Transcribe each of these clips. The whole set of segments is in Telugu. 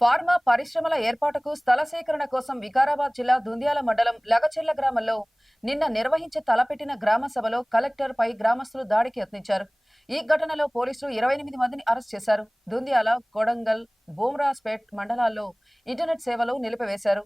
ఫార్మా పరిశ్రమల ఏర్పాటుకు స్థల సేకరణ కోసం వికారాబాద్ జిల్లా దుంద్యాల మండలం లగచెర్ల గ్రామంలో నిన్న నిర్వహించి తలపెట్టిన గ్రామ సభలో కలెక్టర్ పై గ్రామస్తులు దాడికి యత్నించారు. ఈ ఘటనలో పోలీసులు 28 మందిని అరెస్ట్ చేశారు. దుంద్యాల, కొడంగల్, బోమ్రాస్పేట్ మండలాల్లో ఇంటర్నెట్ సేవలు నిలిపివేశారు.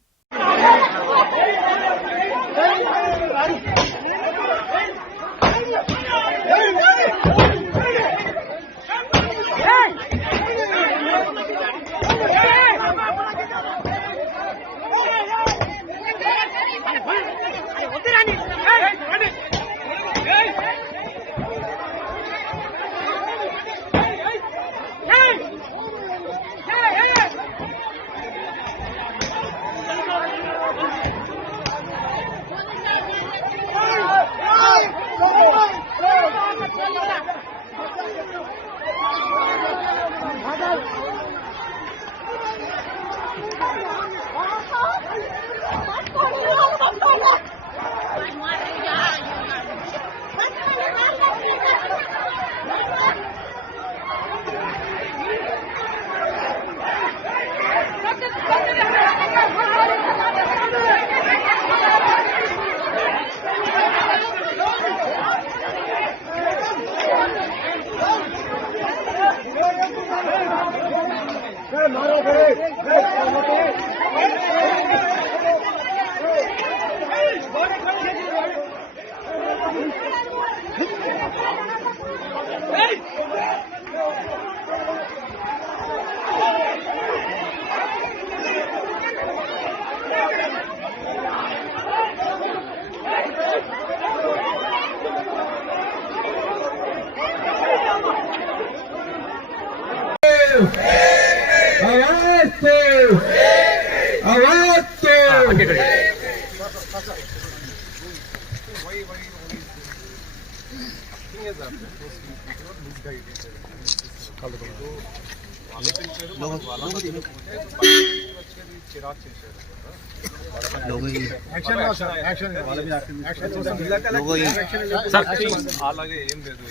అలాగే ఏం లేదు.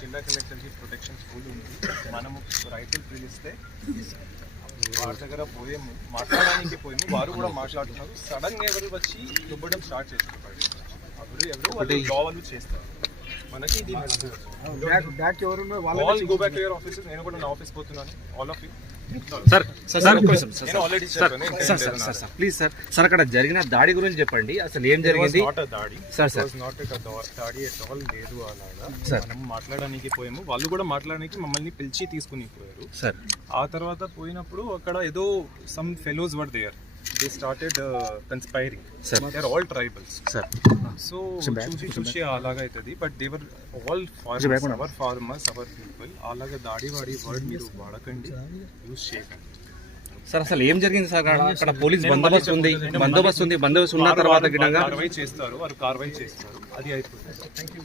జిల్లా కలెక్టర్ కి ప్రొటెక్షన్ స్కూల్ ఉంది. మనము రైతులు పిలిస్తే వారి దగ్గర పోయాము, మాట్లాడడానికి పోయాము. వారు కూడా మాట్లాడుతున్నారు. సడన్ గా ఎవరు వచ్చి దుబ్బడం స్టార్ట్ చేస్తున్నారు. ఎవరు వాళ్ళు చేస్తారు. మనకి ఇది go back to your office. నేను కూడా నా ఆఫీస్ పోతున్నాను. All of you please sir అక్కడ జరిగిన దాడి గురించి చెప్పండి. అసలు ఏం జరిగింది? లేదు అలాగా మనం మాట్లాడడానికి పోయాము. వాళ్ళు కూడా మాట్లాడడానికి మమ్మల్ని పిలిచి తీసుకుని పోయారు సార్. ఆ తర్వాత పోయినప్పుడు అక్కడ ఏదో some fellows were there. They started conspiring. Sir, they are all tribals. Sir, so చూసి అలాగా అవుతుంది. But they were all farmers, our farmers, our people. అలాగా దాడి వాడి వర్డ్ మీరు వాడకండి, యూజ్ చేయకండి. సార్ అసలు ఏం జరిగింది సార్? అక్కడ పోలీస్ బందోబస్తు ఉంది. బందోబస్తు ఉన్న తర్వాత కార్రవాయి చేస్తారు. వారు కార్రవాయి చేస్తారు. అది అయిపోతుంది. Thank you.